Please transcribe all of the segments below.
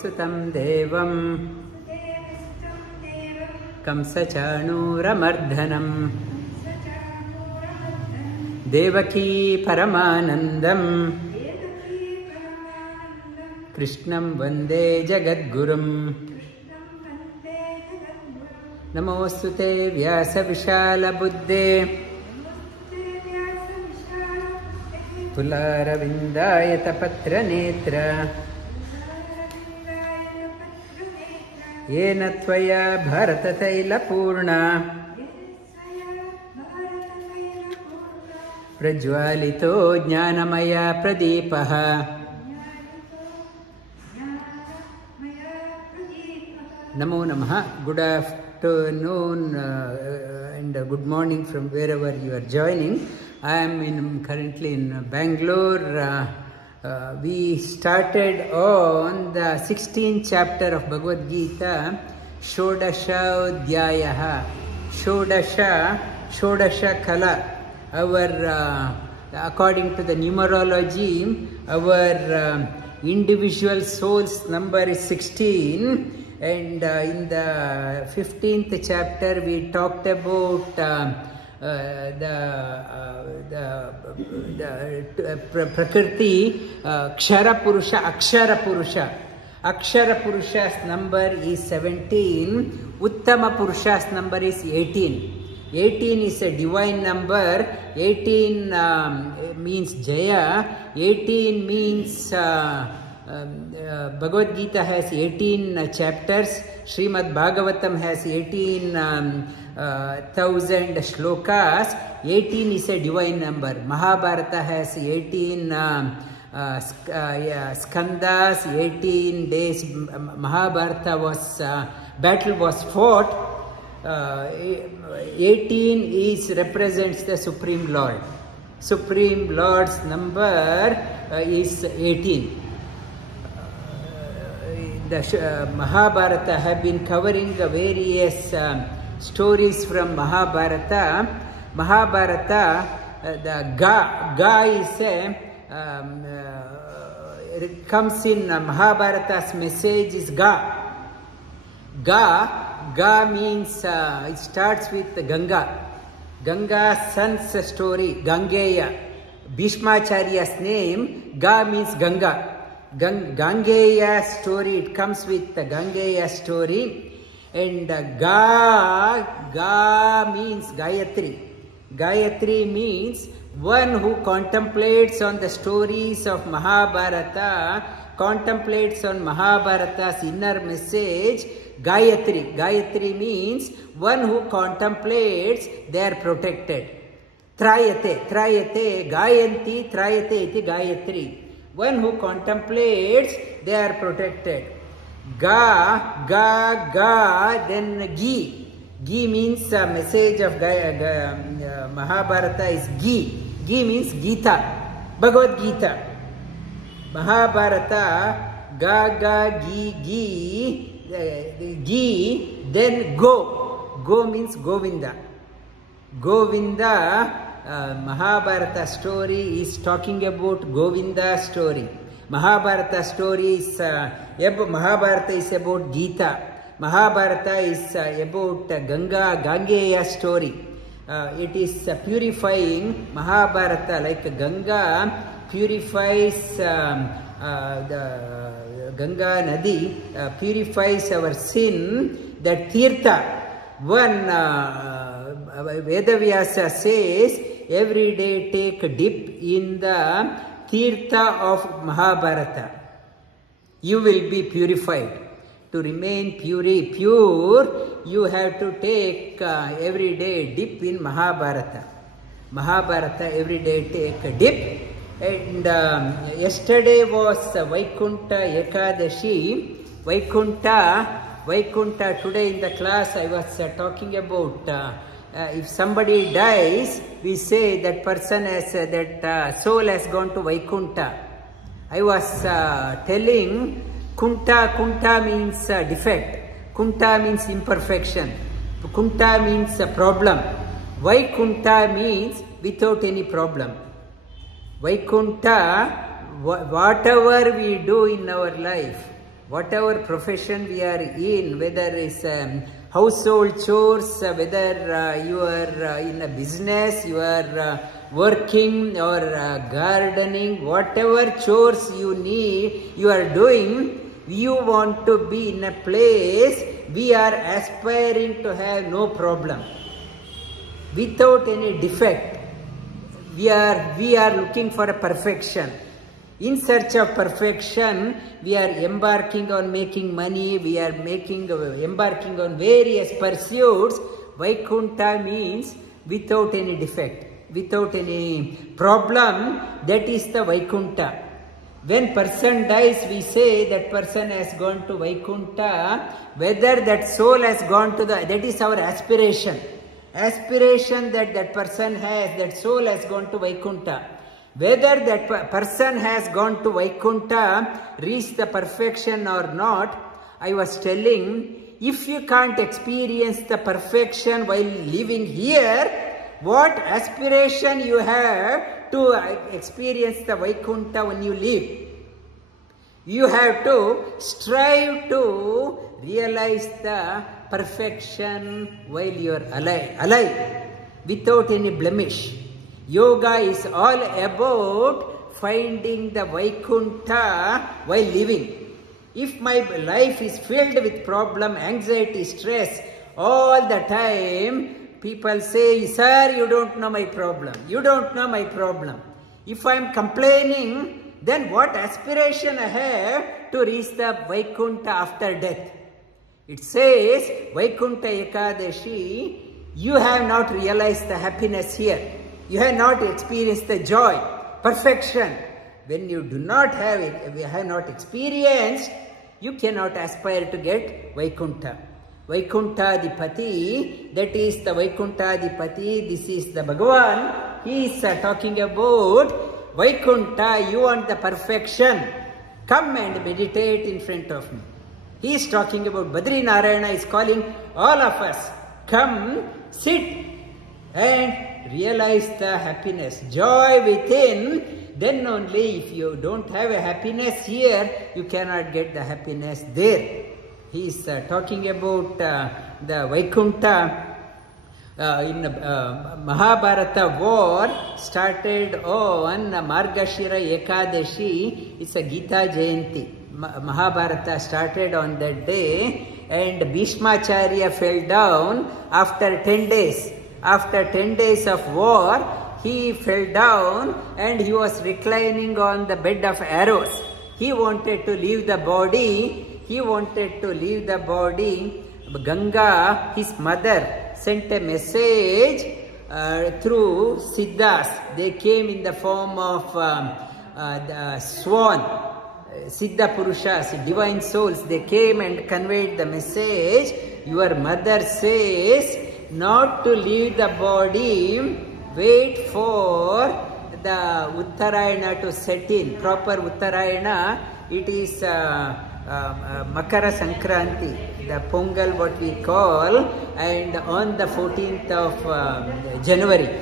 सुतं देवं कंसचाणूरमर्दनं देवकी परमानन्दं कृष्णं वन्दे जगद्गुरुं नमोऽस्तुते व्यासविशालबुद्धे तुलारविन्दायतपत्रनेत्र येन त्वया भारततैलपूर्णा प्रज्वालितो ज्ञानमया प्रदीपः नमो नमः. Good afternoon and good morning from wherever you are joining. I am currently in Bangalore. We started on the 16th chapter of Bhagavad Gita, Shodasha Shodasha Kala. Our, according to the numerology, our individual soul's number is 16. And in the 15th chapter, we talked about Prakriti, Kshara Purusha, Akshara Purusha. Akshara Purusha's number is 17. Uttama Purusha's number is 18. 18 is a divine number. 18 means Jaya. 18 means Bhagavad Gita has 18 chapters. Srimad Bhagavatam has 18,000 shlokas. 18 is a divine number. Mahabharata has 18 skandhas, 18 days. Mahabharata was battle was fought. 18 represents the Supreme Lord. Supreme Lord's number is 18. The Mahabharata have been covering the various stories from Mahabharata. Mahabharata, the Ga is it comes in Mahabharata's message is Ga. Ga means it starts with Ganga. Ganga's son's story, Gangeya. Bhishmacharya's name, Ga means Ganga. Gangeya story, it comes with the Gangeya story. And Ga means Gayatri. Gayatri means one who contemplates on the stories of Mahabharata, contemplates on Mahabharata's inner message. Gayatri. Gayatri means one who contemplates, they are protected. Trayate, Gayanti, Trayate iti Gayatri. One who contemplates, they are protected. Ga, then Gi. Gi means the message of Mahabharata is Gi. Gi means Gita, Bhagavad Gita. Mahabharata, Ga, Gi, then Go. Go means Govinda. Govinda. Mahabharata story is talking about Govinda story. Mahabharata story is Mahabharata is about Gita. Mahabharata is about Gangeya story. It is purifying Mahabharata, like Ganga purifies the Ganga Nadi purifies our sin. That Tirtha, one Vedavyasa says, every day take a dip in the Tirtha of Mahabharata. You will be purified. To remain pure, you have to take every day dip in Mahabharata. Mahabharata, every day take a dip. And yesterday was Vaikuntha Ekadashi. Vaikuntha, today in the class I was talking about if somebody dies, we say that person has, that soul has gone to Vaikuntha. I was telling Kunta means defect. Kunta means imperfection. Kunta means problem. Vaikuntha means without any problem. Vaikuntha, whatever we do in our life, whatever profession we are in, whether it's household chores, whether you are in a business, you are working or gardening, whatever chores you are doing, you want to be in a place we are aspiring to have no problem, without any defect. We are looking for a perfection. In search of perfection, we are embarking on making money, we are embarking on various pursuits. Vaikuntha means without any defect, without any problem. That is the Vaikuntha. When person dies, we say that person has gone to Vaikuntha. Whether that soul has gone to that is our aspiration. Aspiration that person has, that soul has gone to Vaikuntha. Whether that person has gone to Vaikuntha, reached the perfection or not, I was telling, if you can't experience the perfection while living here, what aspiration you have to experience the Vaikuntha when you live? You have to strive to realize the perfection while you are alive, without any blemish. Yoga is all about finding the Vaikuntha while living. If my life is filled with problem, anxiety, stress, all the time, people say, sir, you don't know my problem. You don't know my problem. If I am complaining, then what aspiration I have to reach the Vaikuntha after death? It says, Vaikuntha Ekadashi, you have not realized the happiness here. You have not experienced the joy, perfection. When you do not have it, we have not experienced, you cannot aspire to get Vaikuntha. Vaikuntha-dipati, that is the Vaikuntha-dipati, this is the Bhagavan. He is talking about Vaikuntha, you want the perfection. Come and meditate in front of me. He is talking about Badri Narayana is calling all of us. Come, sit and realize the happiness, joy within. Then only, if you don't have a happiness here, you cannot get the happiness there. He is talking about the Vaikuntha. In Mahabharata war started on Margashira Ekadashi. It's a Gita Jayanti. Mahabharata started on that day, and Bhishmacharya fell down after 10 days. After 10 days of war, he fell down and he was reclining on the bed of arrows. He wanted to leave the body. Ganga, his mother, sent a message through Siddhas. They came in the form of the swan. Siddha Purushas, divine souls, they came and conveyed the message. Your mother says not to leave the body, wait for the Uttarayana to set in. Proper Uttarayana, it is Makara Sankranti, the Pongal what we call, and on the 14th of January.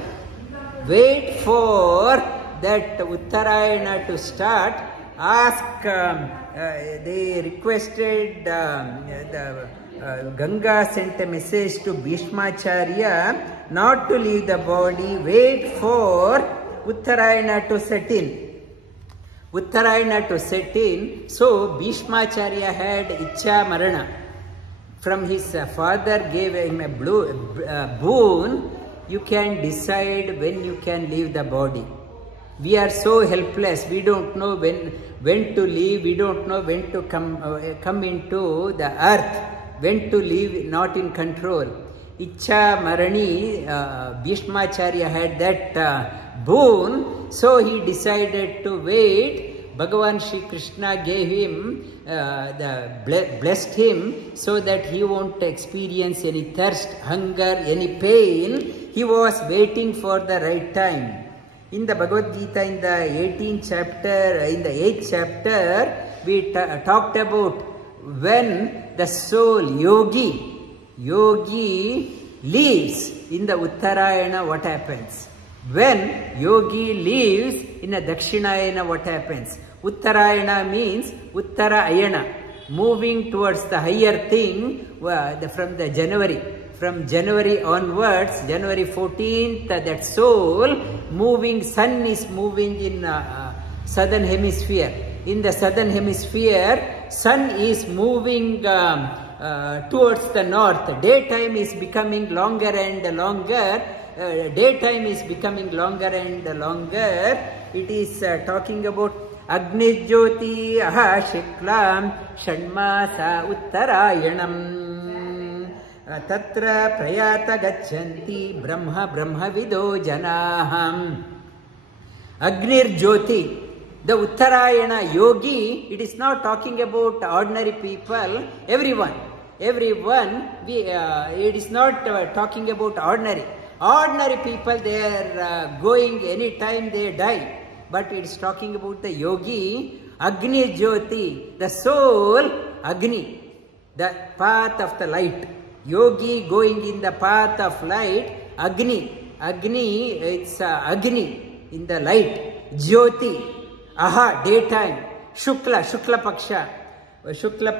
Wait for that Uttarayana to start. Ask, they requested, Ganga sent a message to Bhishmacharya not to leave the body, wait for Uttarayana to set in. Uttarayana to set in, so Bhishmacharya had Ichha Marana. From his father gave him a boon, you can decide when you can leave the body. We are so helpless, we don't know when to leave, we don't know when to come into the earth, when to leave, not in control. Ichha Marani, Bhishmacharya had that boon, so he decided to wait. Bhagavan Shri Krishna gave him, blessed him, so that he won't experience any thirst, hunger, any pain. He was waiting for the right time. In the Bhagavad Gita, in the 18th chapter, in the 8th chapter, we talked about when the soul, yogi leaves in the Uttarayana, what happens? When yogi leaves in a Dakshinayana, what happens? Uttarayana means Uttara Ayana. moving towards the higher thing from the January. From January onwards, January 14th, that soul moving, sun is moving in southern hemisphere. In the southern hemisphere, sun is moving towards the north. Daytime is becoming longer and longer. Daytime is becoming longer and longer. It is talking about Agni Jyoti aha Shiklam Shanmasa Uttarayanam Tatra Prayata Gachanti Brahma Brahmavido Janaham. Agnir Jyoti, the Uttarayana yogi, it is not talking about ordinary people, everyone. It is not talking about ordinary. Ordinary people, they are going anytime they die. But it is talking about the yogi, Agni Jyoti, the soul, Agni, the path of the light. Yogi going in the path of light, Agni, it's Agni in the light. Jyoti, aha, daytime. Shukla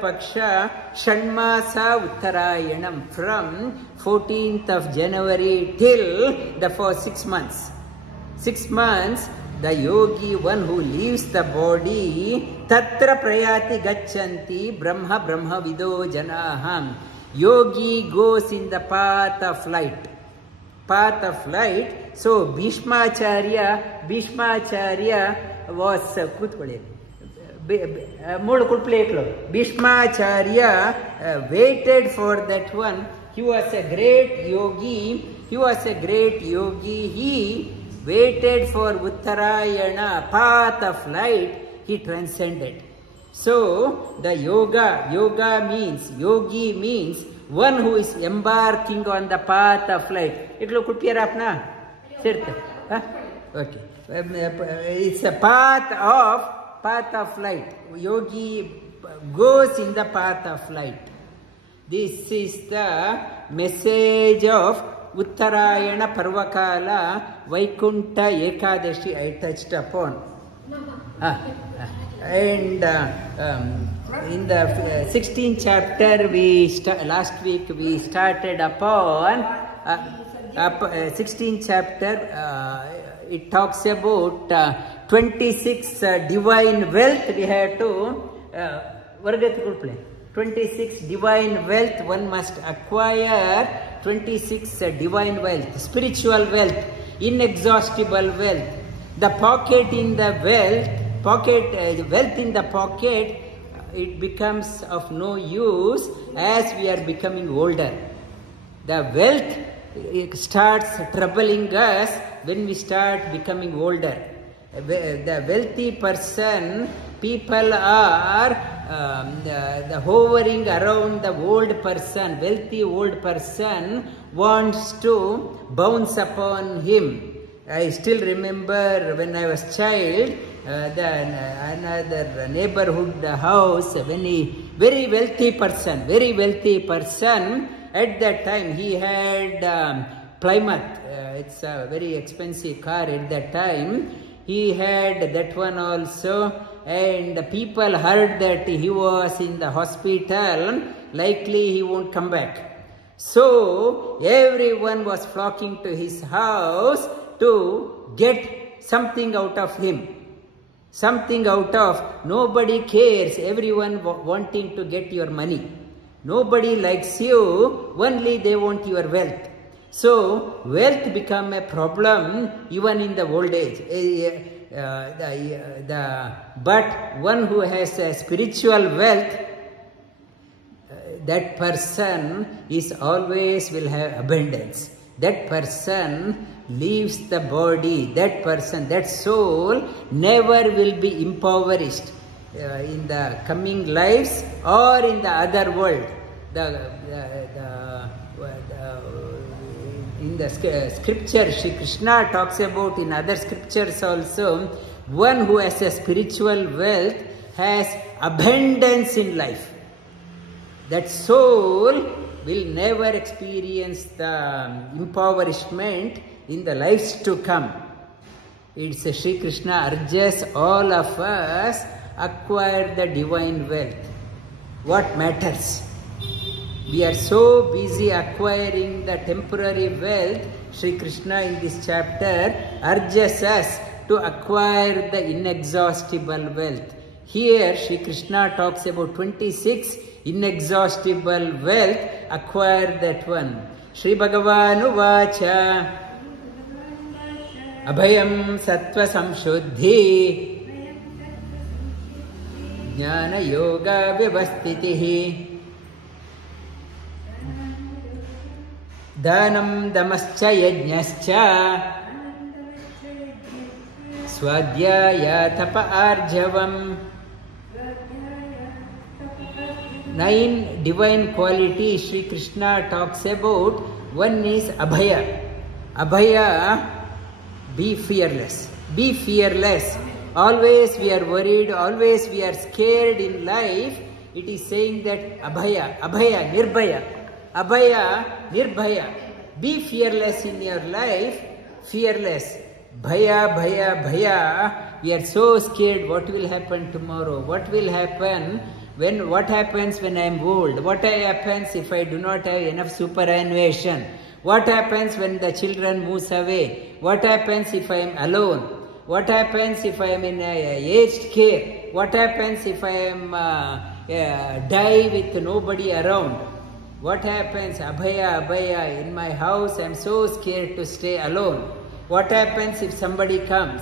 Paksha, Shanmasa Uttarayanam, from 14th of January till the 6 months. 6 months, the yogi, one who leaves the body, Tatra Prayati Gachanti Brahma Brahmavido Janaham. Yogi goes in the path of light. Path of light. So Bhishmacharya was Bhishmacharya waited for that one. He was a great yogi. He waited for Uttarayana, path of light. He transcended. So the yogi means one who is embarking on the path of light. Okay. It's a path of light. Yogi goes in the path of light. This is the message of Uttarayana Parvakala Vaikunta Ekadashi I touched upon. And in the 16th chapter, last week we started upon 16th chapter. It talks about 26 divine wealth. We have to 26 divine wealth one must acquire. 26 divine wealth, spiritual wealth, inexhaustible wealth. The pocket in the wealth in the pocket, it becomes of no use as we are becoming older. The wealth starts troubling us when we start becoming older. The wealthy person, people are the hovering around the old person. Wealthy old person wants to bounce upon him. I still remember when I was child, another neighborhood house, very wealthy person. At that time he had Plymouth. It's a very expensive car at that time. He had that one also, and the people heard that he was in the hospital. Likely he won't come back. So everyone was flocking to his house to get something out of him. Nobody cares. Everyone wanting to get your money. Nobody likes you. Only they want your wealth. So wealth become a problem even in the old age. But one who has a spiritual wealth, that person is always will have abundance. That person leaves the body. That soul never will be impoverished in the coming lives or in the other world. In the scripture, Shri Krishna talks about in other scriptures also, one who has a spiritual wealth has abundance in life. That soul will never experience the impoverishment in the lives to come. It's Shri Krishna urges all of us acquire the divine wealth. what matters. We are so busy acquiring the temporary wealth. Sri Krishna in this chapter urges us to acquire the inexhaustible wealth. Here Sri Krishna talks about 26 inexhaustible wealth. Acquire that one. Sri Bhagavan Uvacha Abhayam Sattva Samshuddhi Jnana Yoga Vyavastitihi Dhanam Damascha Yajnascha Swadhyaya Tapa Arjavam. 9 divine qualities Sri Krishna talks about. One is Abhaya. Abhaya, be fearless. Be fearless. Always we are worried, always we are scared in life. It is saying that Abhaya, Abhaya, Nirbhaya. Abhaya, Nirbhaya. Be fearless in your life. Fearless. Bhaya, Bhaya, Bhaya. We are so scared. What will happen tomorrow? What will happen? What happens when I am old? What happens if I do not have enough superannuation? What happens when the children moves away? What happens if I am alone? What happens if I am in aged care? What happens if I am die with nobody around? What happens? Abhaya, Abhaya, in my house I am so scared to stay alone. What happens if somebody comes?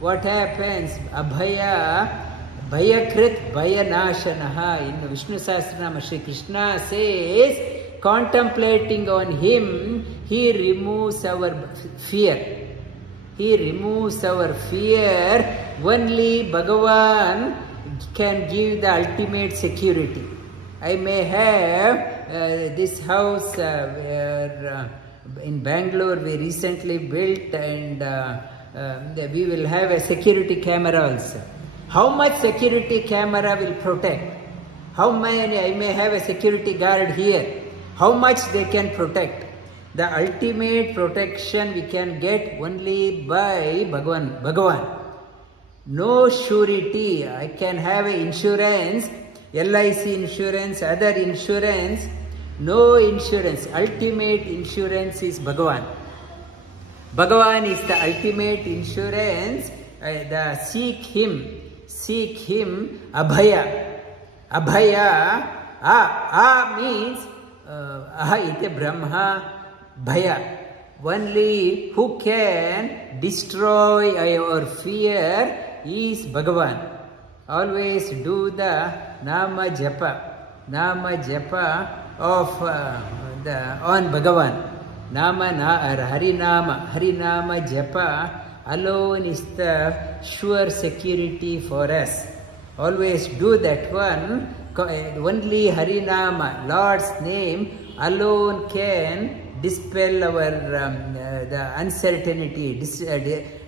What happens? Abhaya, Bhayakrit Bhayanashanaha. In Vishnu Sahasranama, Sri Krishna says, contemplating on him, he removes our fear. He removes our fear. Only Bhagavan can give the ultimate security. I may have this house in Bangalore we recently built, and we will have a security camera also. How much security camera will protect? How many? I may have a security guard here. How much they can protect? The ultimate protection we can get only by Bhagavan. No surety. I can have insurance, LIC insurance, other insurance. No insurance. Ultimate insurance is Bhagavan. Bhagavan is the ultimate insurance. Seek him. Seek him. Abhaya. Abhaya. Means aha ite Brahma. Bhaya. Only who can destroy our fear is Bhagavan. Always do the Nama Japa. Nama Japa of on Bhagavan. Harinama Japa alone is the sure security for us. Always do that one. Only Harinama, Lord's name, alone can dispel our the uncertainty,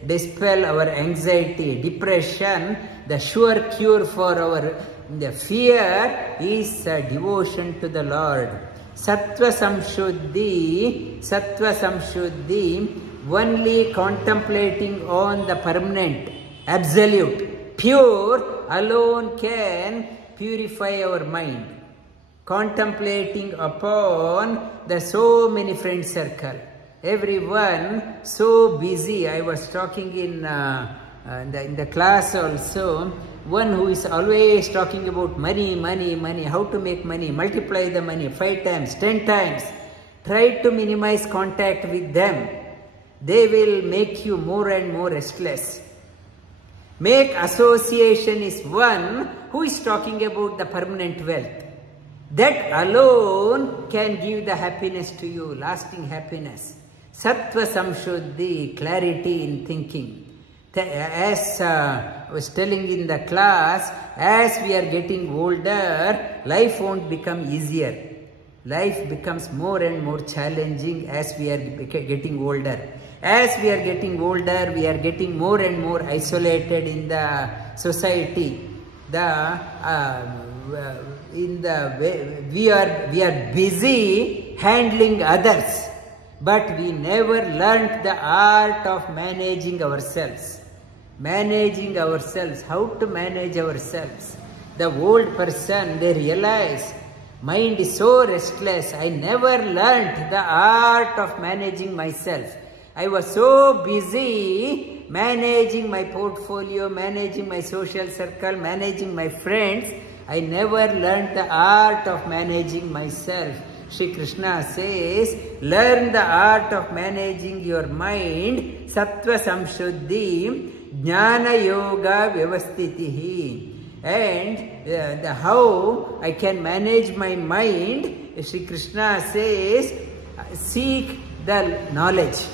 dispel our anxiety, depression. The sure cure for our fear is devotion to the Lord. Sattva Samshuddhi, only contemplating on the permanent, absolute, pure, alone can purify our mind. Contemplating upon the so many friend circle. Everyone so busy. I was talking in the class also. One who is always talking about money, how to make money, multiply the money 5 times, 10 times. Try to minimize contact with them. They will make you more and more restless. Make association is one who is talking about the permanent wealth. That alone can give the happiness to you, lasting happiness. Sattva Samshuddhi, clarity in thinking. As I was telling in the class, as we are getting older, life won't become easier. Life becomes more and more challenging as we are getting older. As we are getting older, we are getting more and more isolated in the society. We are busy handling others, but we never learnt the art of managing ourselves. Managing ourselves, how to manage ourselves. the old person, they realize, mind is so restless. I never learnt the art of managing myself. I was so busy managing my portfolio, managing my social circle, managing my friends. I never learnt the art of managing myself. Shri Krishna says, learn the art of managing your mind. Sattva samshuddhi, jnana yoga vyavastitihi. And how I can manage my mind, Shri Krishna says, seek the knowledge.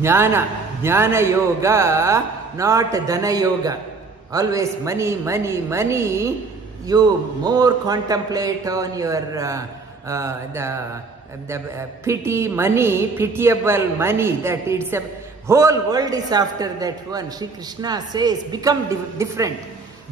Jnana yoga, not dhana yoga. Always money, money, money. You more contemplate on your the pity money, pitiable money, that it's a whole world is after that one. Shri Krishna says, become different.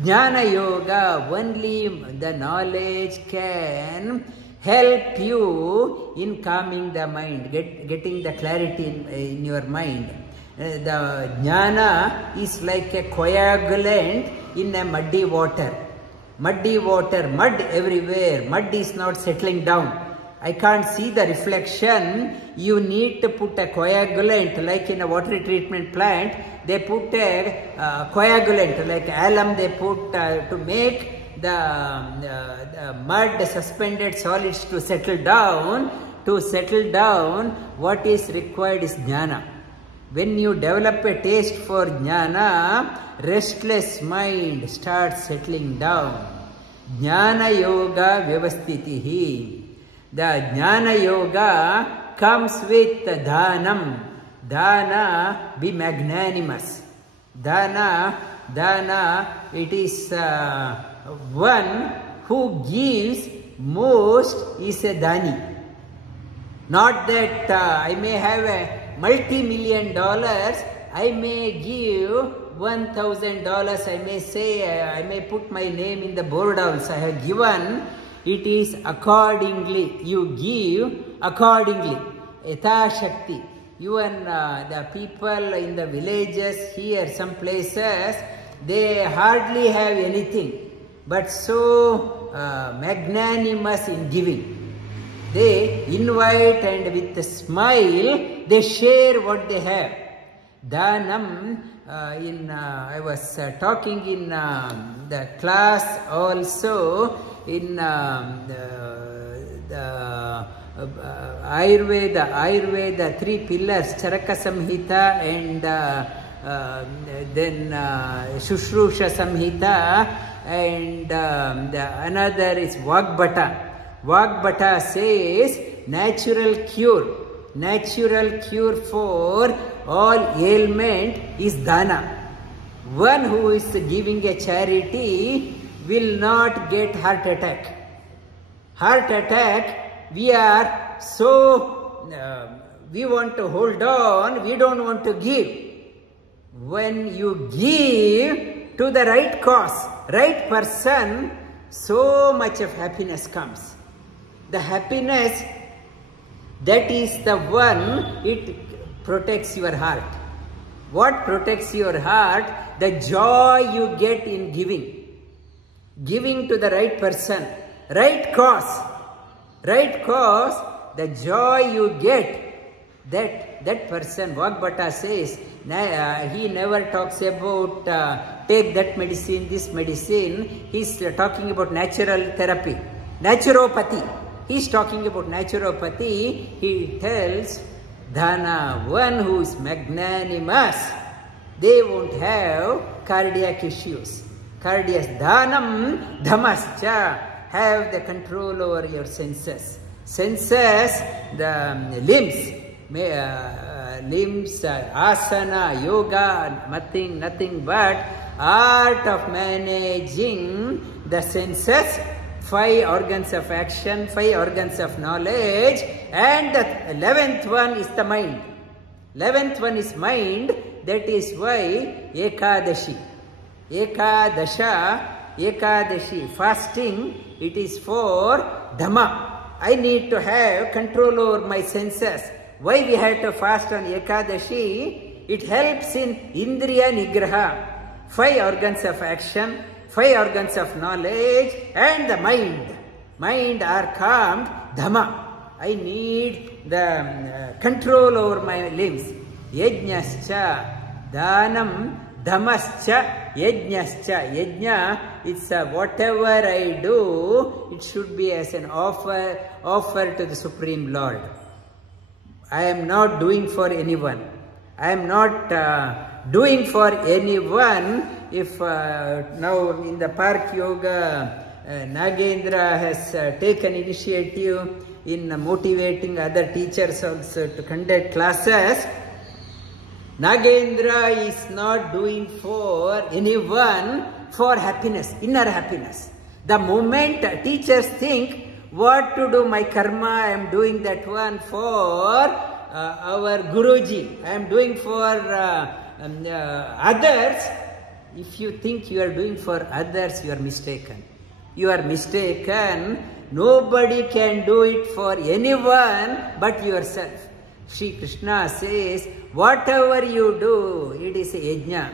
Jnana yoga, only the knowledge can help you in calming the mind, getting the clarity in your mind. The jnana is like a coagulant in a muddy water. Muddy water, mud everywhere. Mud is not settling down. I can't see the reflection. You need to put a coagulant, like in a water treatment plant. They put a coagulant, like alum they put to make the mud, suspended solids to settle down. To settle down, what is required is jnana. When you develop a taste for jnana, restless mind starts settling down. Jnana yoga vyavastitihi. The jnana yoga comes with dhanam. Dhana, be magnanimous. Dhana, it is one who gives most is a dhani. Not that I may have a multi-million dollars, I may give $1,000, I may say, I may put my name in the board also. I have given, it is accordingly. You give accordingly. Yatha Shakti. Even the people in the villages here, some places, they hardly have anything, but so magnanimous in giving. They invite and with a smile, they share what they have. Dhanam, I was talking in the class also, in the Ayurveda, 3 pillars, Charaka Samhita and then Shushrusha Samhita, and another is Vagbhata. Vagbhata says natural cure for all ailment is dana. One who is giving a charity will not get heart attack. Heart attack, we are so, we want to hold on, we don't want to give. When you give to the right cause, right person, so much of happiness comes. The happiness, that is the one, it protects your heart. What protects your heart? The joy you get in giving. Giving to the right person, right cause, the joy you get, that person, Vagbhata says, he never talks about take that medicine, this medicine. He's talking about natural therapy, naturopathy. He's talking about naturopathy. He tells Dhana, one who is magnanimous, they won't have cardiac issues. Dhanam dhamascha, have the control over your senses. Senses, the limbs, asana, yoga, nothing but art of managing the senses, 5 organs of action, 5 organs of knowledge, and the 11th one is the mind. 11th one is mind. That is why Ekadashi, fasting, it is for Dhamma. I need to have control over my senses. Why we have to fast on Ekadashi? It helps in Indriya Nigraha, 5 organs of action, 5 organs of knowledge and the mind. Mind are calmed, Dhamma. I need the control over my limbs. Yajnascha, Dhanam, Dhammascha, Yajnascha. Yajna, it's whatever I do, it should be as an offer to the Supreme Lord. I am not doing for anyone. I am not doing for anyone. If now in the Park Yoga, Nagendra has taken initiative in motivating other teachers also to conduct classes. Nagendra is not doing for anyone for happiness, inner happiness. The moment teachers think what to do my karma, I am doing that one for our Guruji, I am doing for others. If you think you are doing for others, you are mistaken. You are mistaken. Nobody can do it for anyone but yourself. Shri Krishna says, whatever you do, it is a yajna.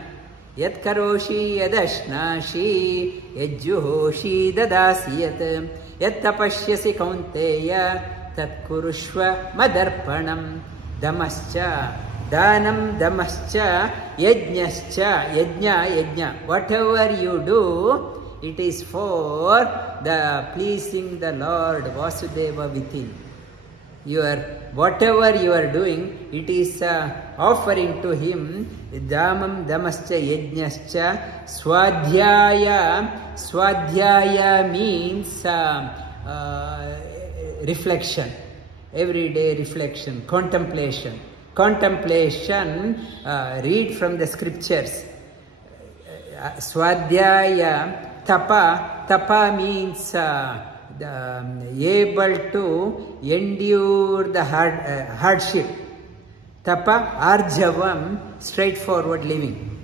Yat karoshi yadashnashi yajjuhoshi dadasiyat yat tapashyasi kaunteya tat kurushva madarpanam damascha dhanam damascha yajnascha yajna. Whatever you do, it is for the pleasing the Lord Vasudeva within. Whatever you are doing, it is offering to him. Dhamam damascha yajnascha swadhyaya. Swadhyaya means reflection, everyday reflection, contemplation. Contemplation, read from the scriptures. Swadhyaya. Tapa means able to endure the hardship. Tapa, Arjavam, straightforward living.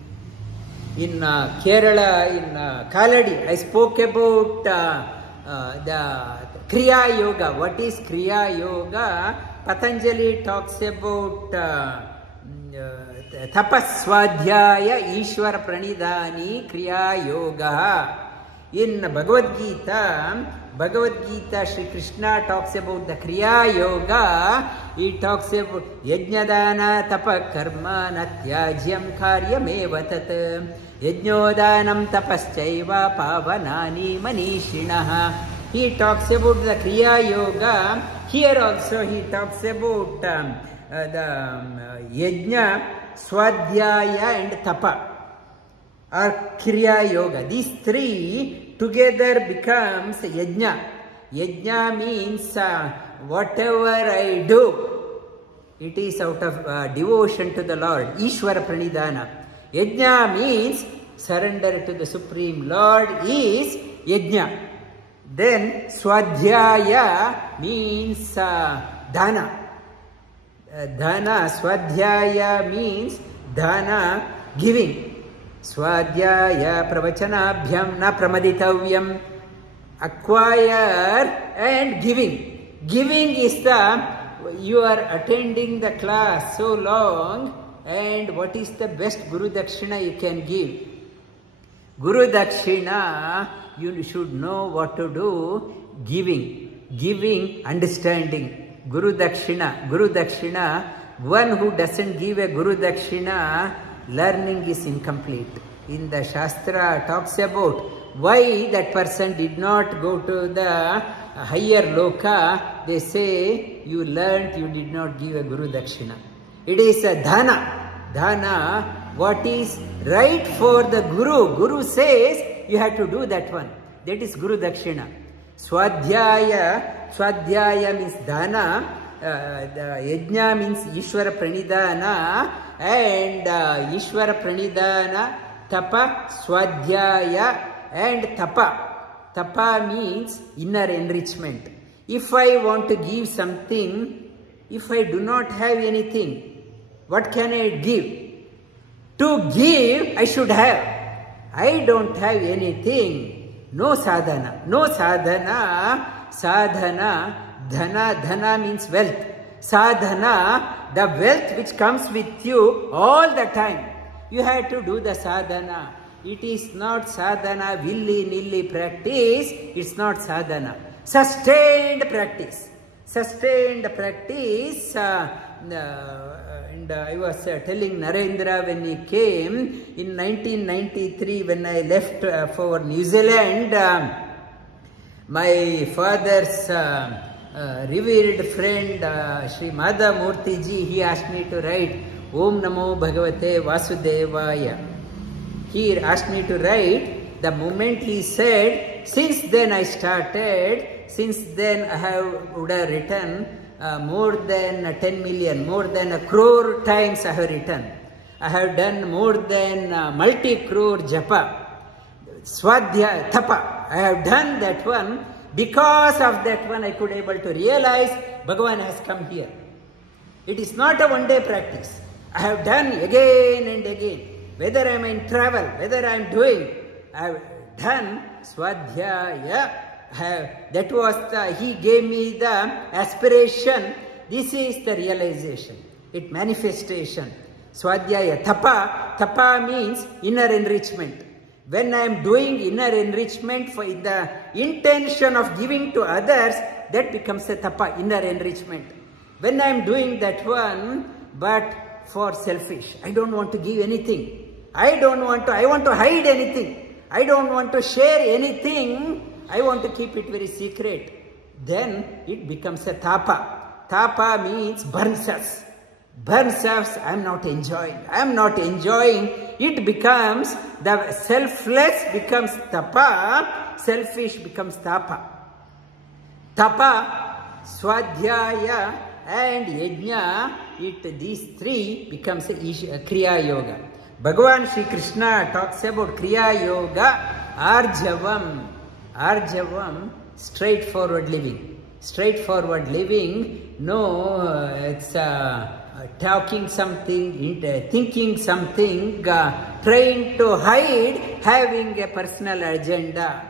In Kerala, in Kaladi, I spoke about the Kriya Yoga. What is Kriya Yoga? Patanjali talks about Tapaswadhyaya Ishwara Pranidhani Kriya Yoga. In Bhagavad Gita, Shri Krishna talks about the Kriya Yoga. He talks about Yajnadana Tapa Karma Natyajyam Karyameva Tat Yajnodanam Tapaschaiva Pavanani Manishinaha. He talks about the Kriya Yoga. Here also he talks about the Yajna, Swadhyaya and Tapa or Kriya Yoga. These three together becomes Yajna. Yajna means whatever I do, it is out of devotion to the Lord. Ishwara Pranidhana. Yajna means surrender to the Supreme Lord is Yajna. Then Swadhyaya means Dana. Dhana, Swadhyaya means Dhana, giving. Swadhyaya pravachanabhyam na pramaditavyam. Acquire and giving. Giving is you are attending the class so long, and what is the best Guru Dakshina you can give? Guru Dakshina, you should know what to do. Giving, understanding. Guru Dakshina, one who doesn't give a Guru Dakshina, learning is incomplete. In the Shastra talks about why that person did not go to the higher loka. They say, you learnt, you did not give a Guru Dakshina. It is a dhana, what is right for the Guru. Guru says, you have to do that one. That is Guru Dakshina. Swadhyaya means Dhana, Yajna means Ishwara Pranidhana, and Ishwara Pranidhana, Tapa, Swadhyaya and Tapa. Tapa means inner enrichment. If I want to give something, if I do not have anything, what can I give? To give, I should have. I don't have anything. No sadhana. Dhana means wealth. Sadhana, the wealth which comes with you all the time. You have to do the sadhana. It is not sadhana, willy-nilly practice. It's not sadhana. Sustained practice. Sustained practice. And I was telling Narendra when he came in 1993 when I left for New Zealand. My father's revered friend Sri Madha Murthy ji, he asked me to write Om Namo Bhagavate Vasudevaya. He asked me to write. The moment he said, since then I started, since then I would have written more than 10 million, more than 1 crore times I have written. I have done more than multi-crore japa. Swadhyaya, tapa. I have done that one. Because of that one I could able to realize Bhagavan has come here. It is not a one-day practice. I have done again and again. Whether I am in travel, whether I am doing, I have done Swadhyaya. That was he gave me the aspiration. This is the realization. It manifestation. Swadhyaya. Tapa. Tapa means inner enrichment. When I am doing inner enrichment for the intention of giving to others, that becomes a tapa, inner enrichment. When I am doing that one, but for selfish, I don't want to give anything. I want to hide anything. I don't want to share anything. I want to keep it very secret. Then it becomes a tapa. Tapa means burns us. Burns us, I am not enjoying. I am not enjoying. It becomes, the selfless becomes tapa, selfish becomes tapa. Tapa, Swadhyaya and Yajna, these three becomes a Kriya Yoga. Bhagavan Shri Krishna talks about Kriya Yoga, Arjavam. Arjavam, straightforward living. Straightforward living, no, it's talking something, thinking something, trying to hide, having a personal agenda.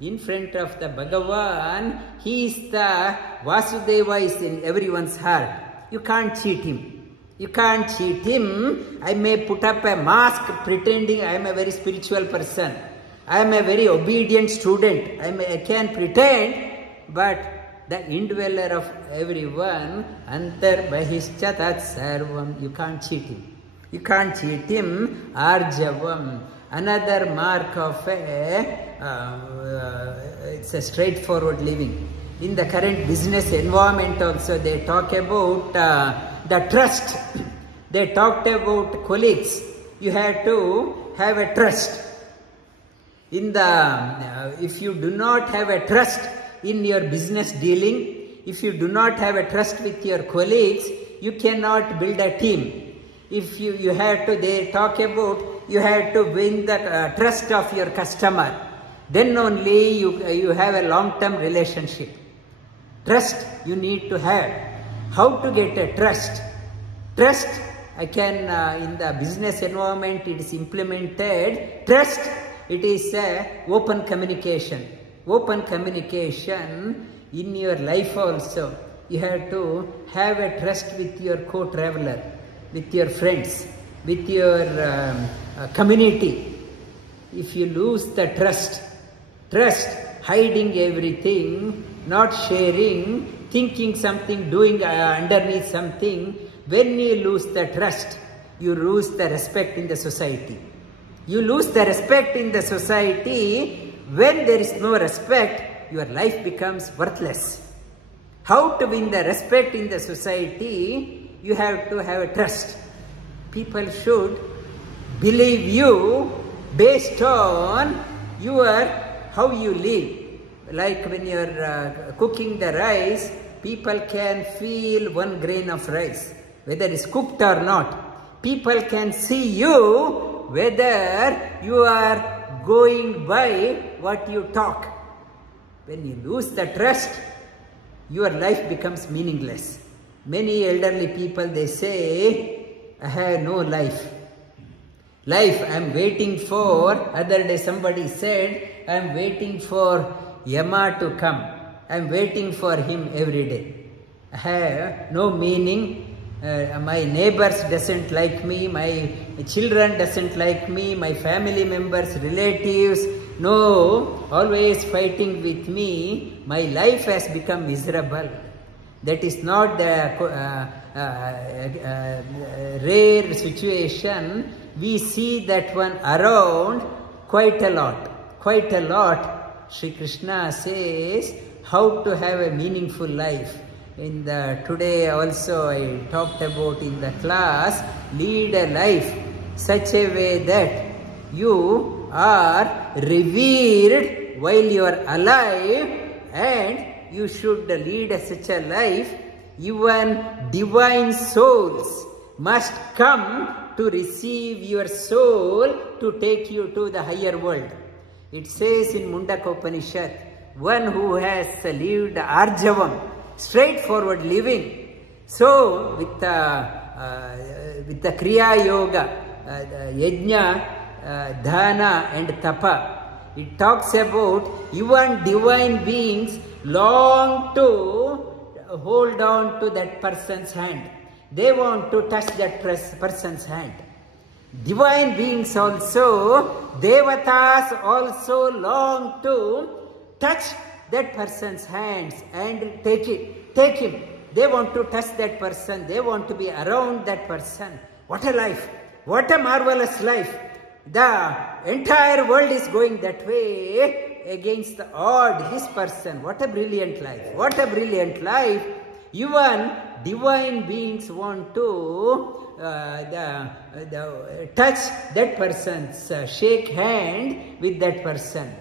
In front of the Bhagavan, he is the Vasudeva is in everyone's heart. You can't cheat him. You can't cheat him. I may put up a mask pretending I am a very spiritual person. I am a very obedient student. I can pretend, but the indweller of everyone, Antar Bahischa Tat Sarvam, you can't cheat him. You can't cheat him. Arjavam, another mark of it's a straightforward living. In the current business environment also, they talk about the trust. They talked about colleagues. You have to have a trust. If you do not have a trust in your business dealing, if you do not have a trust with your colleagues, you cannot build a team. If you have to, they talk about, you have to win the trust of your customer. Then only you have a long-term relationship. Trust you need to have. How to get a trust? Trust, I can, in the business environment, it is implemented. Trust, it is open communication. Open communication in your life also. You have to have a trust with your co-traveler, with your friends, with your community. If you lose the trust, hiding everything, not sharing, thinking something, doing underneath something, when you lose the trust, you lose the respect in the society. You lose the respect in the society. When there is no respect, your life becomes worthless. How to win the respect in the society? You have to have a trust. People should believe you based on how you live. Like when you are cooking the rice, people can feel 1 grain of rice, whether it's cooked or not. People can see you whether you are going by what you talk. When you lose the trust, your life becomes meaningless. Many elderly people, they say, I have no life. Life, I am waiting for, other day somebody said, I am waiting for Yama to come. I am waiting for him every day. I have no meaning, my neighbors doesn't like me, my children doesn't like me, my family members, relatives, no, always fighting with me, my life has become miserable. That is not the rare situation. We see that one around quite a lot. Quite a lot. Sri Krishna says how to have a meaningful life. In the today also I talked about in the class, lead a life such a way that you are revered while you are alive, and you should lead such a life. Even divine souls must come to receive your soul to take you to the higher world. It says in Mundaka Upanishad, one who has lived Arjavam, straightforward living. So with the Kriya Yoga, Yajna, Dhana and Tapa, it talks about even divine beings long to hold on to that person's hand. They want to touch that person's hand. Divine beings also, Devatas also long to touch that person's hands and take him. They want to touch that person. They want to be around that person. What a life. What a marvelous life. The entire world is going that way against the odd, his person. What a brilliant life. What a brilliant life. Even divine beings want to touch that person's, shake hand with that person.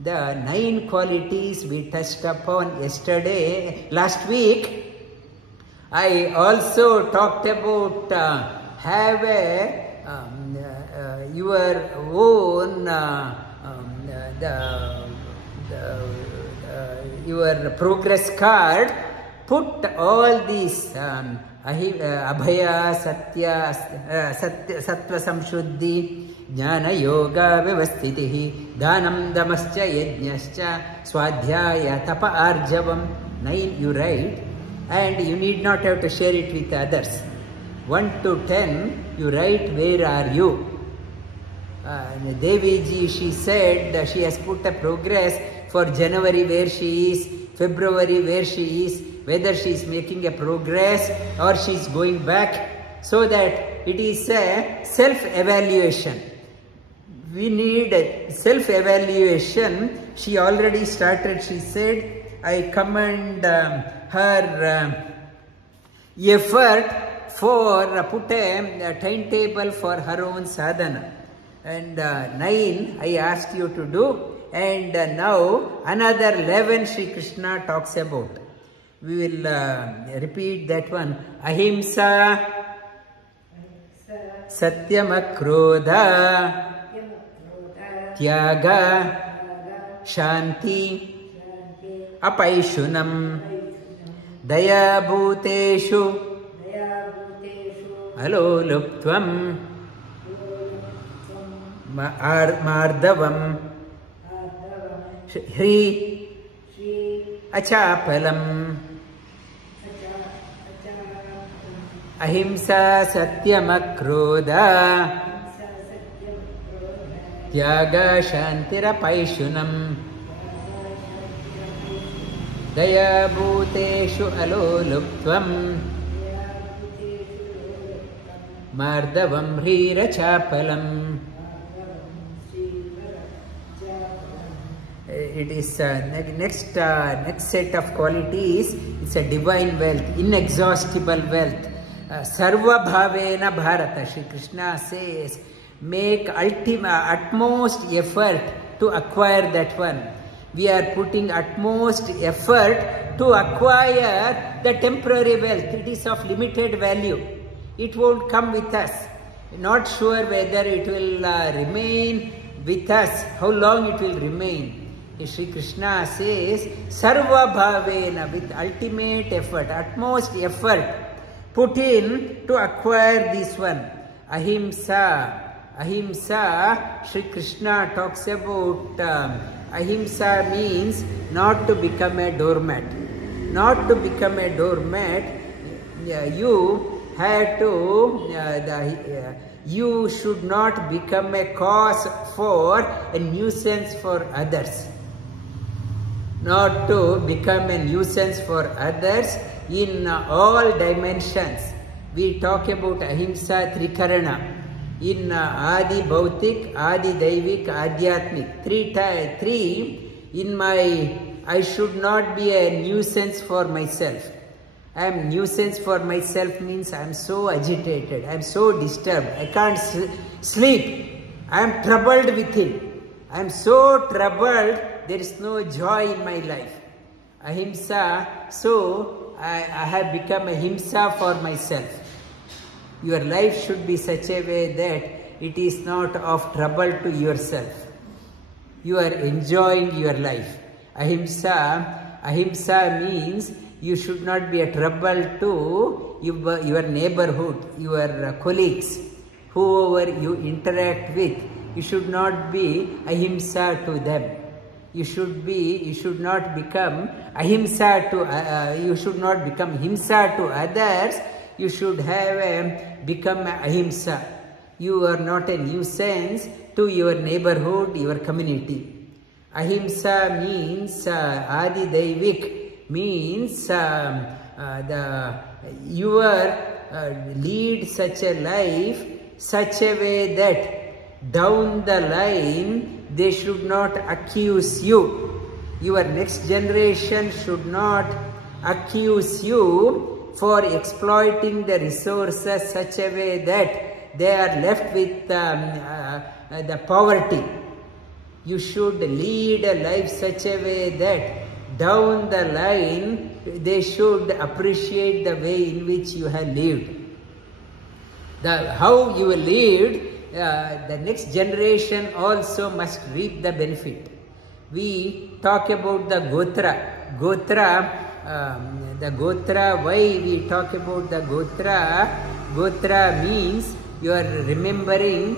The 9 qualities we touched upon last week. I also talked about have a your own your progress card. Put all these Abhaya, Satya, Sattva Samshuddhi, Jnana Yoga Vyavasthitihi, Dhanam Damascha Yajnascha, Swadhyaya Tapa Arjavam. 9 you write, and you need not have to share it with others. 1 to 10 you write where are you. Devi ji, she said she has put a progress for January where she is, February where she is, whether she is making a progress or she is going back, so that it is a self-evaluation. We need a self-evaluation. She already started, she said, I commend her effort for put a timetable for her own sadhana. And 9 I asked you to do, and now another 11 Sri Krishna talks about. We will repeat that one. Ahimsa, Satyamakrodha, Tyaga, Shanti, Apaishunam, Dayabhuteshu, Aloluptvam, Mardavam, Hri, Achapalam, Ahimsa, Satyamakrodha, Tyaga, Shantirapaishunam, Dayabhuteshu Aloluptvam, Mardavam Hirachapalam. It is next set of qualities. It's a divine wealth, inexhaustible wealth. Sarva bhavena bharata. Shri Krishna says, make utmost effort to acquire that one. We are putting utmost effort to acquire the temporary wealth. It is of limited value. It won't come with us. Not sure whether it will remain with us, how long it will remain. Shri Krishna says, Sarva bhavena, with ultimate effort, utmost effort, put in to acquire this one. Ahimsa. Ahimsa, Shri Krishna talks about, ahimsa means not to become a doormat. Not to become a doormat. You have to, you should not become a cause for a nuisance for others. Not to become a nuisance for others in all dimensions. We talk about ahimsa trikarana. In Adi Bhautik, Adi Daivik, Adhyatmik. Three in my, I should not be a nuisance for myself. I am nuisance for myself means I am so agitated, I am so disturbed, I can't sleep, I am troubled within. I am so troubled, there is no joy in my life. Ahimsa, so I have become a himsa for myself. Your life should be such a way that it is not of trouble to yourself. You are enjoying your life. Ahimsa means you should not be a trouble to your neighborhood, your colleagues, whoever you interact with. You should not be ahimsa to them. You should not become ahimsa to, you should not become himsa to others. You should have become ahimsa. You are not a nuisance to your neighborhood, your community. Ahimsa means Adi Daivik, means your lead such a life, such a way that down the line they should not accuse you. Your next generation should not accuse you for exploiting the resources such a way that they are left with the poverty. You should lead a life such a way that down the line they should appreciate the way in which you have lived. How you lived, the next generation also must reap the benefit. We talk about the Gotra. The Gotra, why we talk about the Gotra? Gotra means you are remembering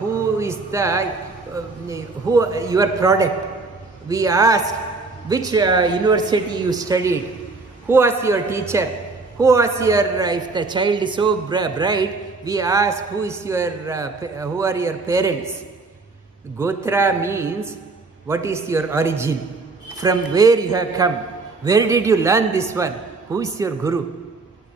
who is your product. We ask which university you studied, who was your teacher, who was your, if the child is so bright, we ask who are your parents. Gotra means what is your origin. From where you have come? Where did you learn this one? Who is your guru?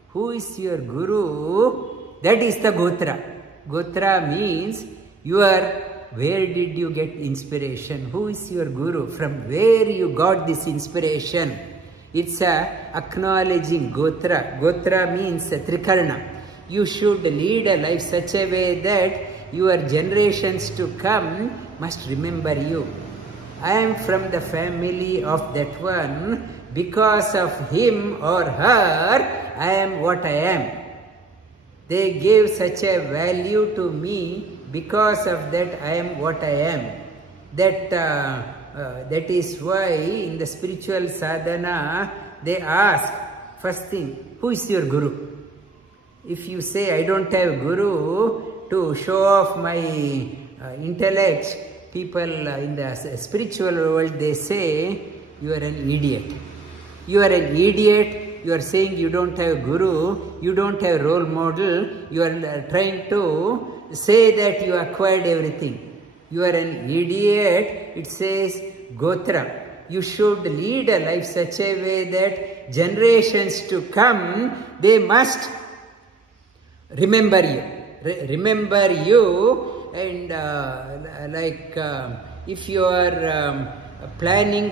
Who is your guru? That is the Gotra. Gotra means where did you get inspiration? Who is your guru? From where you got this inspiration? It's acknowledging Gotra. Gotra means Trikarna. You should lead a life such a way that your generations to come must remember you. I am from the family of that one. Because of him or her, I am what I am. They gave such a value to me. Because of that, I am what I am. That is why in the spiritual sadhana, they ask, first thing, who is your guru? If you say, I don't have guru to show off my intellect, people in the spiritual world, they say, you are an idiot. You are an idiot. You are saying you don't have guru, you don't have role model. You are trying to say that you acquired everything. You are an idiot. It says Gotra. You should lead a life such a way that generations to come, they must remember you. Remember you, and if you are planning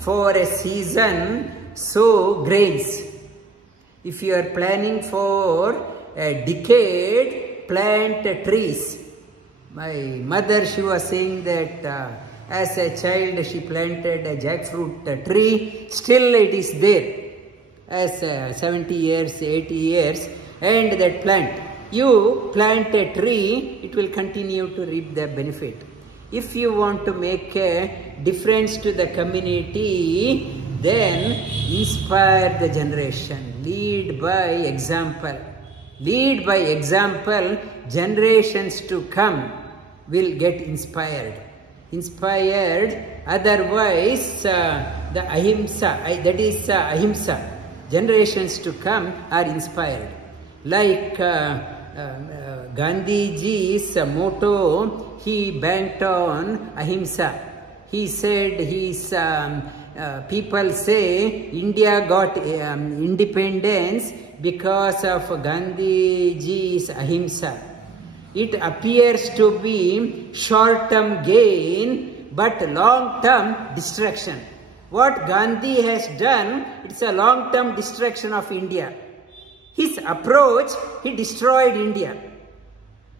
for a season, sow grains. If you are planning for a decade, plant trees. My mother, she was saying that as a child she planted a jackfruit tree, still it is there as 70 years, 80 years, and that plant. You plant a tree, it will continue to reap the benefit. If you want to make a difference to the community, then inspire the generation. Lead by example. Lead by example, generations to come will get inspired. inspired. Otherwise, the ahimsa, that is ahimsa, generations to come are inspired. Like Gandhiji's motto, he banked on ahimsa. He said his people say India got independence because of Gandhiji's ahimsa. It appears to be short-term gain but long-term destruction. What Gandhi has done, it's a long-term destruction of India. His approach, he destroyed India.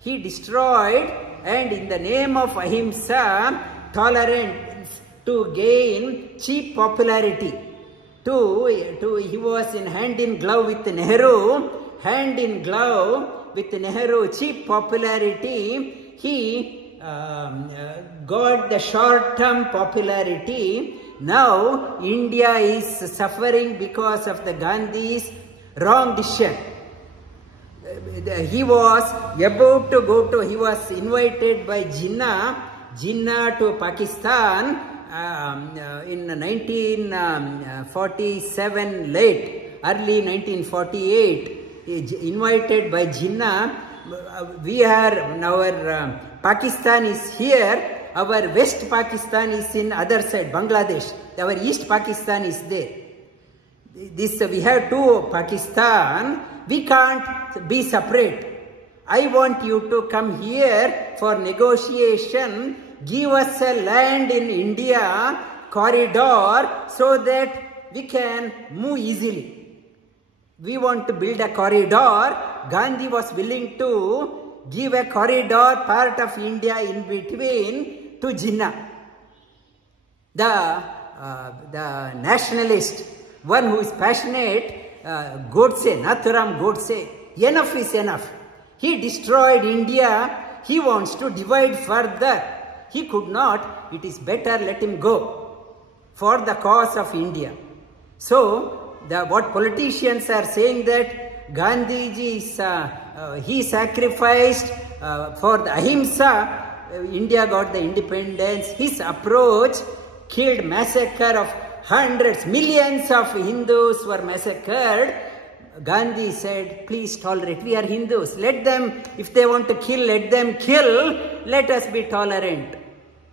He destroyed, and in the name of ahimsa, tolerance, to gain cheap popularity. He was in hand in glove with Nehru, hand in glove with Nehru, cheap popularity. He got the short-term popularity. Now India is suffering because of the Gandhi's wrong decision. He was about to go to, he was invited by Jinnah to Pakistan in 1947 late, early 1948. Invited by Jinnah. We are, our Pakistan is here. Our West Pakistan is in other side, Bangladesh. Our East Pakistan is there. We have two Pakistan. We can't be separate. I want you to come here for negotiation. Give us a land in India, corridor, so that we can move easily. We want to build a corridor. Gandhi was willing to give a corridor, part of India in between, to Jinnah. The nationalist, one who is passionate, Godse, Nathuram Godse, enough is enough. He destroyed India. He wants to divide further. He could not. It is better let him go for the cause of India. So, what politicians are saying that Gandhiji he sacrificed for the ahimsa. India got the independence. His approach killed, massacre of hundreds, millions of Hindus were massacred. Gandhi said, please tolerate. We are Hindus. Let them, if they want to kill, let them kill. Let us be tolerant.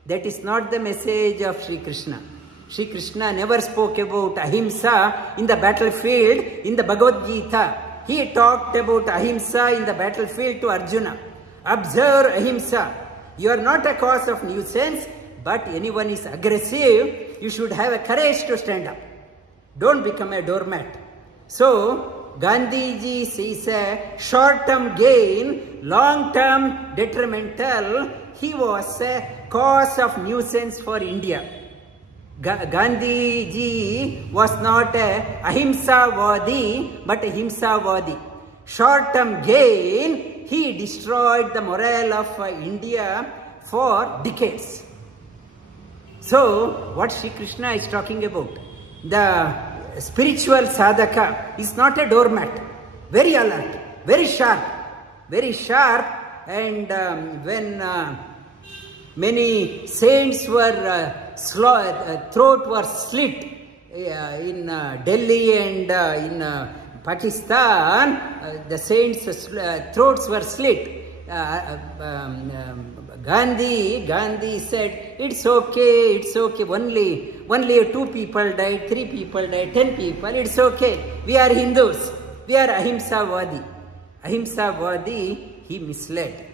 That is not the message of Sri Krishna. Sri Krishna never spoke about ahimsa in the battlefield. In the Bhagavad Gita, he talked about ahimsa in the battlefield to Arjuna. Observe ahimsa. You are not a cause of nuisance, but anyone is aggressive, you should have a courage to stand up. Don't become a doormat. So, Gandhiji is a short-term gain, long-term detrimental. He was a cause of nuisance for India. Gandhiji was not a ahimsa-vadi, but a himsa-vadi. Short-term gain, he destroyed the morale of India for decades. So, what Sri Krishna is talking about, the spiritual sadhaka is not a doormat, very alert, very sharp, and when many saints were throat was slit in Delhi and in Pakistan, the saints' throats were slit. Gandhi said, it's okay, only 2 people died, 3 people died, 10 people, it's okay. We are Hindus, we are ahimsa-vadi. Ahimsa-vadi, he misled,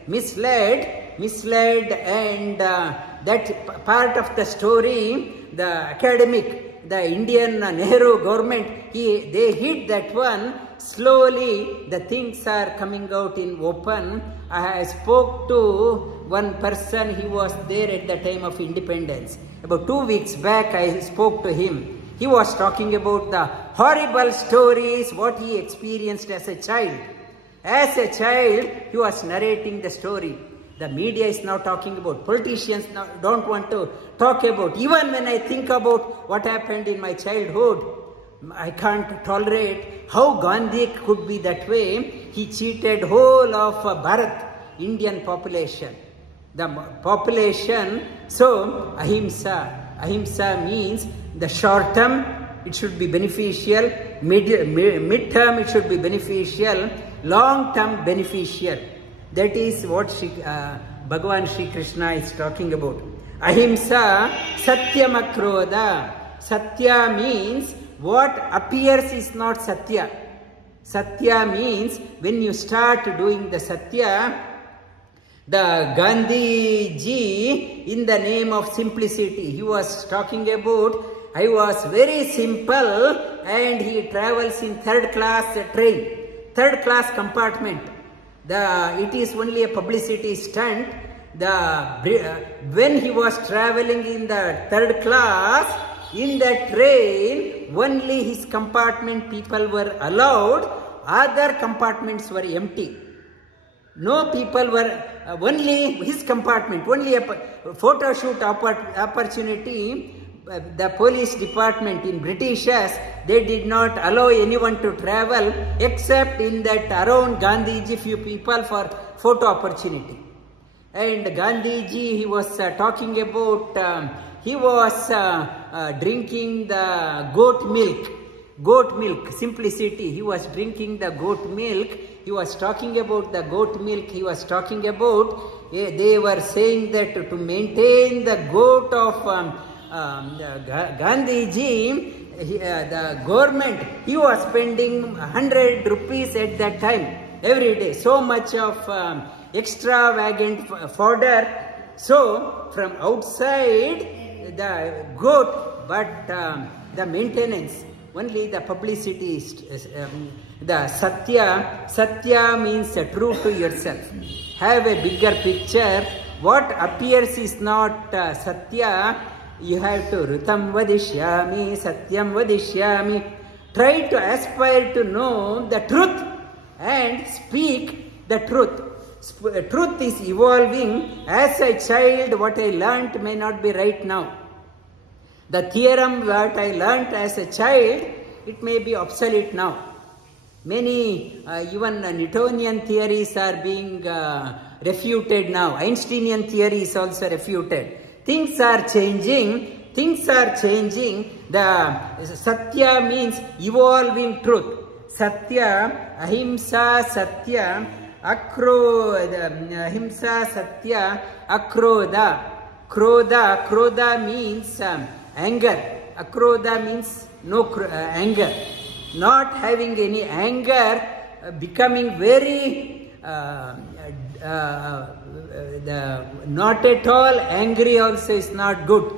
and that part of the story, the academic, the Indian Nehru government, they hid that one. Slowly, the things are coming out in open. I spoke to one person, he was there at the time of independence. About 2 weeks back, I spoke to him. He was talking about the horrible stories, what he experienced as a child. As a child, he was narrating the story. The media is now talking about, politicians now don't want to talk about. Even when I think about what happened in my childhood, I can't tolerate how Gandhi could be that way. He cheated whole of Bharat, Indian population. the population. So ahimsa. Ahimsa means the short term it should be beneficial, mid-term it should be beneficial, long-term beneficial. That is what Bhagavan Shri Krishna is talking about. Ahimsa satyam akrodha. Satya means what appears is not satya. Satya means when you start doing the satya, the Gandhi ji, in the name of simplicity, he was talking about, I was very simple, and he travels in third class train, third class compartment. It is only a publicity stunt. When he was traveling in the third class, in the train, only his compartment people were allowed, other compartments were empty. No people were, only his compartment, only a photo shoot opportunity. The police department in Britishers, they did not allow anyone to travel except in that around Gandhiji few people for photo opportunity. And Gandhiji, he was talking about, he was drinking the goat milk, simplicity. He was drinking the goat milk. He was talking about the goat milk. He was talking about, they were saying that to maintain the goat of Gandhiji, the government, he was spending 100 rupees at that time, every day. So much of extravagant fodder. So from outside, the goat, but the maintenance, only the publicity is the satya. Satya means true to yourself. Have a bigger picture. What appears is not satya. You have to ritam vadishyami, satyam vadishyami. Try to aspire to know the truth and speak the truth. Truth is evolving. As a child, what I learnt may not be right now. The theorem that I learnt as a child, it may be obsolete now. Many, even Newtonian theories are being refuted now. Einsteinian theory is also refuted. Things are changing. Things are changing. The satya means evolving truth. Satya, ahimsa, satya, ahimsa, satya, akrodha. Krodha means anger. Akrodha means no anger. Not having any anger, becoming very not at all angry also is not good.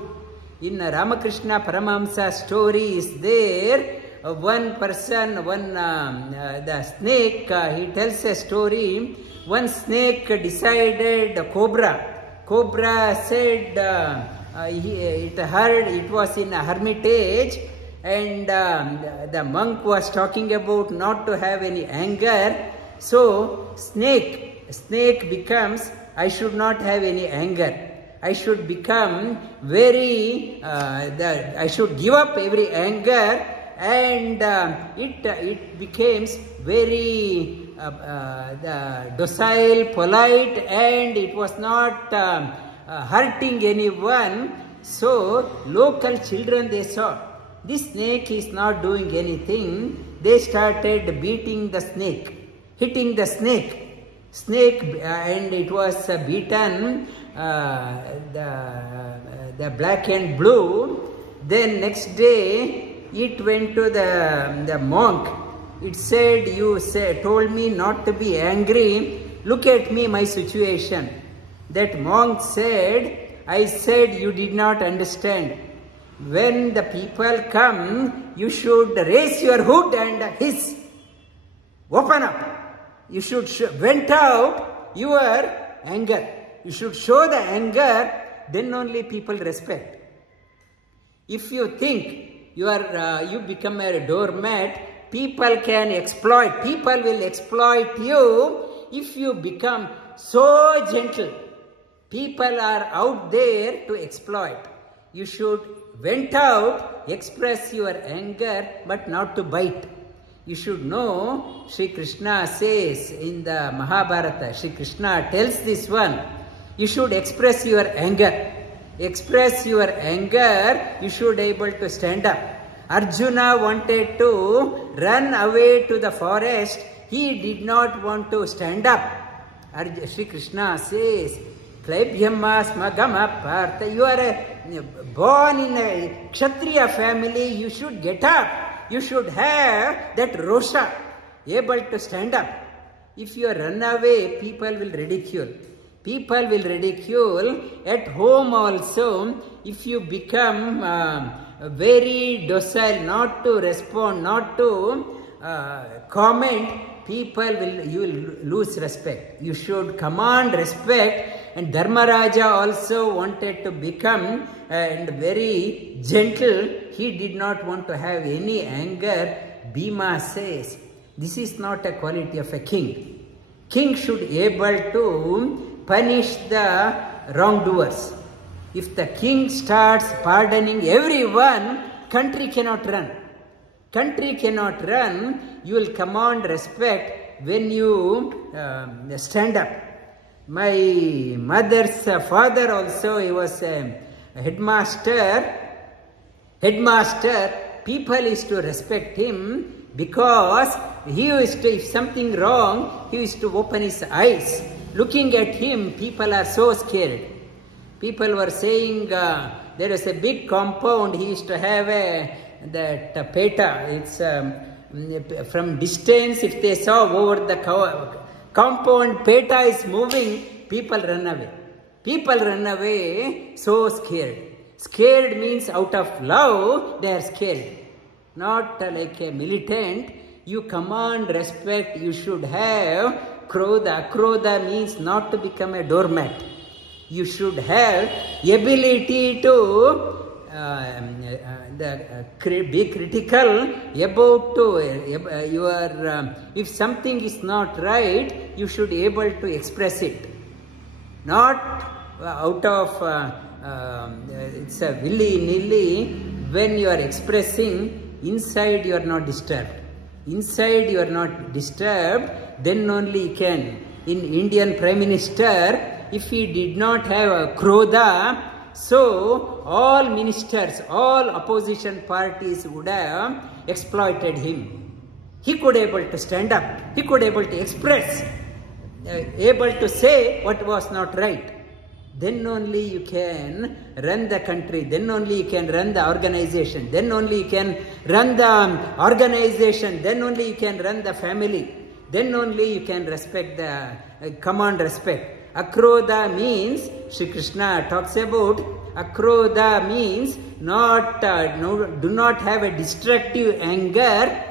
In Ramakrishna Paramahamsa story is there, one person, the snake, he tells a story. One snake decided Cobra said, it heard, it was in a hermitage, and the monk was talking about not to have any anger. So snake becomes, I should not have any anger. I should become very, I should give up every anger, and it becomes very docile, polite, and it was not hurting anyone. So local children, they saw this snake is not doing anything. They started beating the snake, hitting the snake, and it was beaten, the black and blue. Then next day it went to the monk. It said, you told me not to be angry. Look at me, my situation. That monk said, I said you did not understand. When the people come, you should raise your hood and hiss. Open up. You should vent out your anger. You should show the anger, then only people respect. If you think you become a doormat, people can exploit. People will exploit you if you become so gentle. People are out there to exploit. You should vent out, express your anger, but not to bite. You should know, Sri Krishna says in the Mahabharata, Sri Krishna tells this one, You should express your anger. Express your anger, you should be able to stand up. Arjuna wanted to run away to the forest. He did not want to stand up. Sri Krishna says, Klaibhyamma smagama partha. You are born in a Kshatriya family. You should get up. You should have that rosha, able to stand up. If you run away, people will ridicule. People will ridicule. At home also, if you become very docile, not to respond, not to comment, you will lose respect. You should command respect. And Dharmaraja also wanted to become very gentle. He did not want to have any anger. Bhima says, this is not a quality of a king. King should be able to punish the wrongdoers. If the king starts pardoning everyone, country cannot run. Country cannot run. You will command respect when you stand up. My mother's father also, he was a headmaster. People used to respect him because he used to, if something wrong, he used to open his eyes. Looking at him, people are so scared. People were saying there is a big compound. He used to have that peta. It's from distance. If they saw over the compound, peta is moving. People run away. People run away. So scared. Scared means out of love they are scared. Not like a militant. You command respect. You should have krodha. Krodha means not to become a doormat. You should have ability to be critical about your if something is not right, you should be able to express it. Not out of it's a willy-nilly. When you are expressing, inside you are not disturbed. Inside you are not disturbed, then only you can. In Indian Prime Minister, if he did not have a krodha, so all ministers, all opposition parties would have exploited him. He could able to stand up. He could able to express, able to say what was not right. Then only you can run the country. Then only you can run the organization. Then only you can run the organization. Then only you can run the family. Then only you can respect the command respect. Akrodha means, Shri Krishna talks about, akrodha means not, do not have a destructive anger,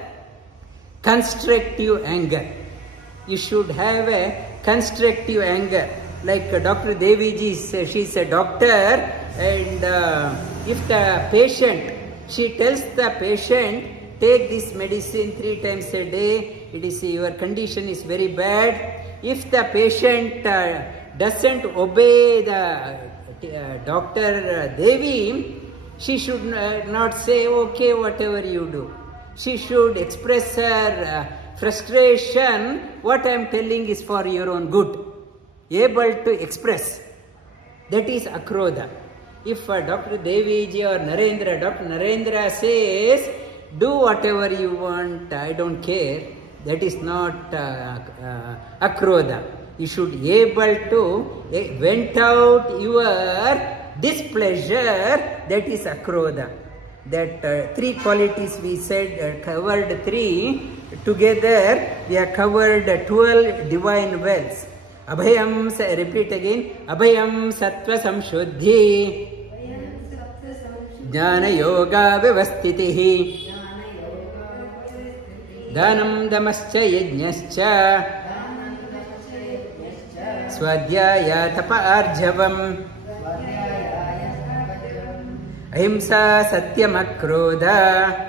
constructive anger. You should have a constructive anger. Like Dr. Devi says, she's a doctor, and if the patient, she tells the patient, take this medicine 3 times a day, it is your condition is very bad. If the patient doesn't obey the Dr. Devi, she should not say, okay, whatever you do. She should express her frustration, what I am telling is for your own good. Able to express. That is akrodha. If Dr. Devi ji or Narendra, Dr. Narendra says, do whatever you want, I don't care, that is not akrodha. You should be able to vent out your displeasure, that is akrodha. That 3 qualities we said, covered 3, together we have covered 12 divine wells. Abhayam, repeat again, Abhayam sattva samshuddhi, jnana yoga vyavasthitihi, dhanam damascha yajnascha, swadhyaya tapa arjavam, ahimsa satyam akrodha.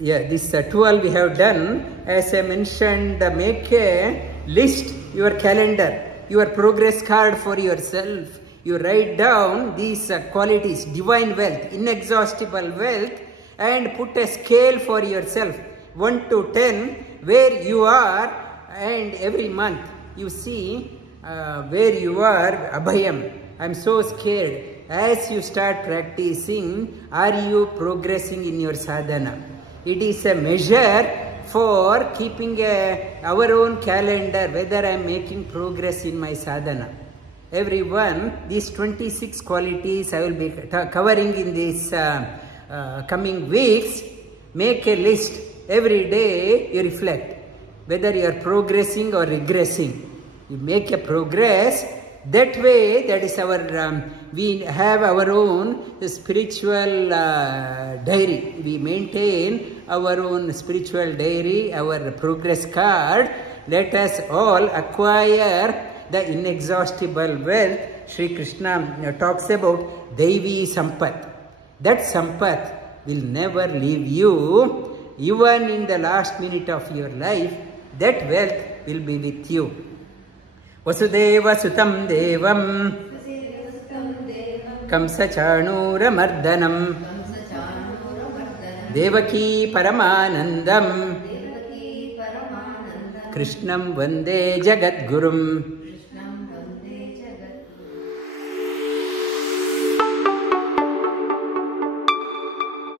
Yeah, this 12 we have done. As I mentioned, make a list, your calendar, your progress card for yourself. You write down these qualities, divine wealth, inexhaustible wealth, and put a scale for yourself, 1 to 10, where you are, and every month you see where you are, abhayam. I'm so scared. As you start practicing, are you progressing in your sadhana? It is a measure for keeping our own calendar, whether I am making progress in my sadhana. Everyone, these 26 qualities I will be covering in these coming weeks. Make a list. Every day you reflect whether you are progressing or regressing. You make a progress. That way, that is our, we have our own spiritual diary. We maintain our own spiritual diary, our progress card. Let us all acquire the inexhaustible wealth. Sri Krishna talks about Devi Sampat. That Sampat will never leave you. Even in the last minute of your life, that wealth will be with you. Vasudeva Sutam Devam Kamsa Chanura Mardanam Devaki Paramanandam Krishnam Vande Jagadgurum.